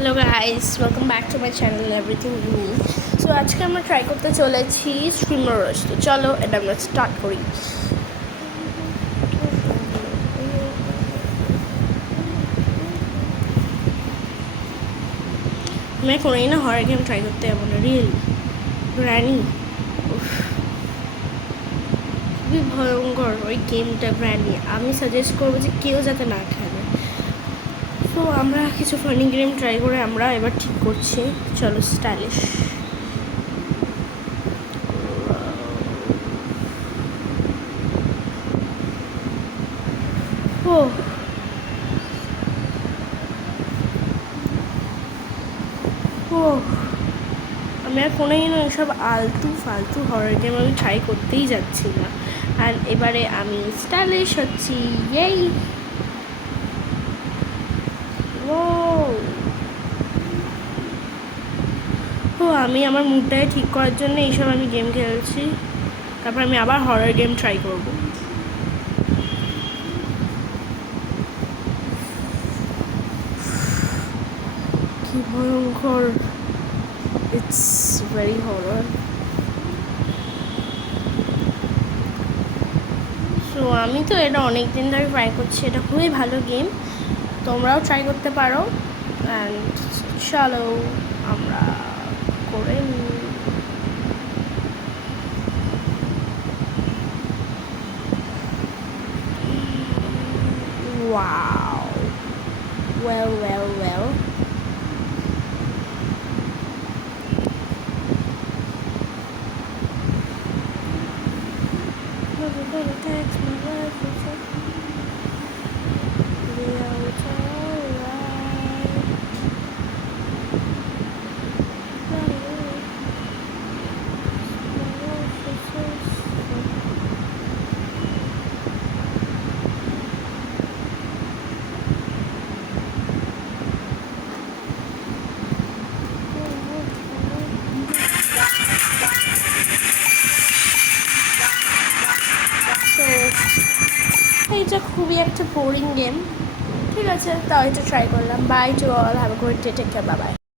Hello guys, welcome back to my channel everything me. So আজকে আমরা ট্রাই করতে চলেছি স্ট্রিমার রোস্ট। তো চলো এটা আমরা স্টার্ট করি। আমি কোনোই না হরার গেম ট্রাই করতে যাবো না, রিয়েলি গ্র্যানি খুবই ভয়ঙ্কর ওই গেমটা গ্র্যানি। আমি সাজেস্ট করবো যে কেউ যাতে না খেলে। তো আমরা কিছু ফানি গেম ট্রাই করে আমরা এবার ঠিক করছি। চলো স্টাইলিশ। ও ও আমি আর কোনোদিনও এসব আলতু ফালতু হরর গেম আমি ট্রাই করতেই যাচ্ছি না। আর এবারে আমি স্টাইলিশ হচ্ছি, এই ও আমি আমার মুডটাকে ঠিক করার জন্য এইসব আমি গেম খেলছি। তারপর আমি আবার হরর গেম ট্রাই করব। কি ভয়ঙ্কর, ইটস ভেরি হরর। সো আমি তো এটা অনেক দিন ধরে ট্রাই করছি, এটা খুবই ভালো গেম, তোমরাও ট্রাই করতে পারো। অ্যান্ড চলো আমরা করে নিই। Wow. Well. Never gonna text my life or something. Yeah, it's এইটা খুবই একটা বোরিং গেম। ঠিক আছে, তাও এটা ট্রাই করলাম। Bye to all, have a good day, take care, bye by.